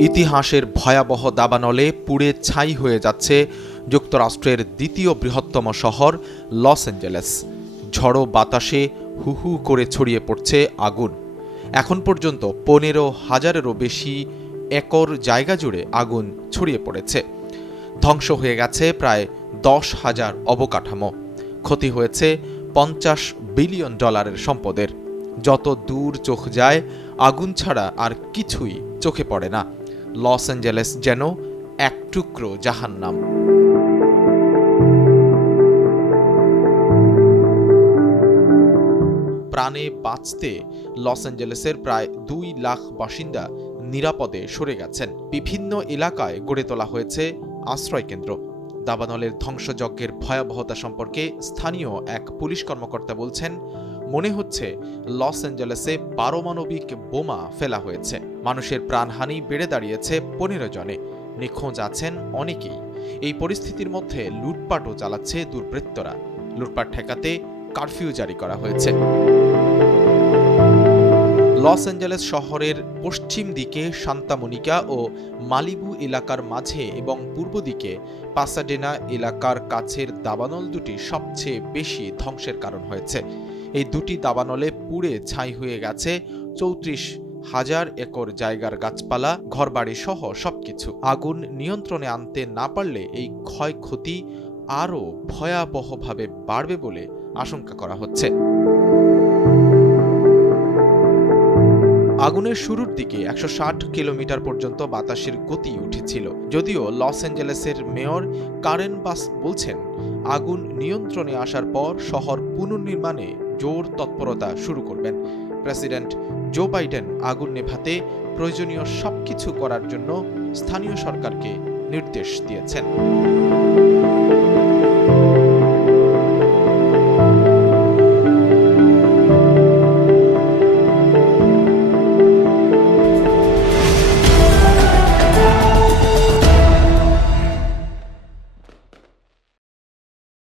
ইতিহাসের ভয়াবহ দাবানলে পুড়ে ছাই হয়ে যাচ্ছে যুক্তরাষ্ট্রের দ্বিতীয় বৃহত্তম শহর লস অ্যাঞ্জেলেস। ঝড়ো বাতাসে হু হু করে ছড়িয়ে পড়ছে আগুন। এখন পর্যন্ত পনেরো হাজারেরও বেশি একর জায়গা জুড়ে আগুন ছড়িয়ে পড়েছে। ধ্বংস হয়ে গেছে প্রায় দশ হাজার অবকাঠামো। ক্ষতি হয়েছে পঞ্চাশ বিলিয়ন ডলারের সম্পদের। যত দূর চোখ যায়, আগুন ছাড়া আর কিছুই চোখে পড়ে না। লস অ্যাঞ্জেলেস যেন এক টুকরো জাহান্নাম। প্রাণে বাঁচতে লস অ্যাঞ্জেলেসের প্রায় দুই লাখ বাসিন্দা নিরাপদে সরে গেছেন। বিভিন্ন এলাকায় গড়ে তোলা হয়েছে আশ্রয়কেন্দ্র। দাবানলের ধ্বংসযজ্ঞের ভয়াবহতা সম্পর্কে স্থানীয় এক পুলিশ কর্মকর্তা বলছেন মনে হচ্ছে লস অ্যাঞ্জেলেসে পারমাণবিক বোমা ফেলা হয়েছে। মানুষের প্রাণহানি বেড়ে দাঁড়িয়েছে পনেরো জনে। নিখোঁজ আছেন অনেকেই। এই পরিস্থিতির মধ্যে লুটপাটও চালাচ্ছে দুর্বৃত্তরা। লুটপাট ঠেকাতে কারফিউ জারি করা হয়েছে। লস অ্যাঞ্জেলেস শহরের পশ্চিম দিকে সান্তামনিকা ও মালিবু এলাকার মাঝে এবং পূর্ব দিকে পাসাডেনা এলাকার কাছের দাবানল দুটি সবচেয়ে বেশি ধ্বংসের কারণ হয়েছে। এই দুটি দাবানলে পুড়ে ছাই হয়ে গেছে। চৌত্রিশ হাজার একর জায়গার গাছপালা, ঘরবাড়ি সহ সবকিছু। আগুন নিয়ন্ত্রণে আনতে না পারলে এই ক্ষয়ক্ষতি আরও ভয়াবহভাবে বাড়বে বলে আশঙ্কা করা হচ্ছে। আগুনের শুরুর দিকে একশো ষাট কিলোমিটার পর্যন্ত বাতাসের গতি উঠেছিল। যদিও লস অ্যাঞ্জেলেসের মেয়র কারেন বাস বলছেন, আগুন নিয়ন্ত্রণে আসার পর শহর পুনর্নির্মাণে জোর তৎপরতা শুরু করবেন। প্রেসিডেন্ট জো বাইডেন আগুন নেভাতে প্রয়োজনীয় সবকিছু করার জন্য স্থানীয় সরকারকে নির্দেশ দিয়েছেন।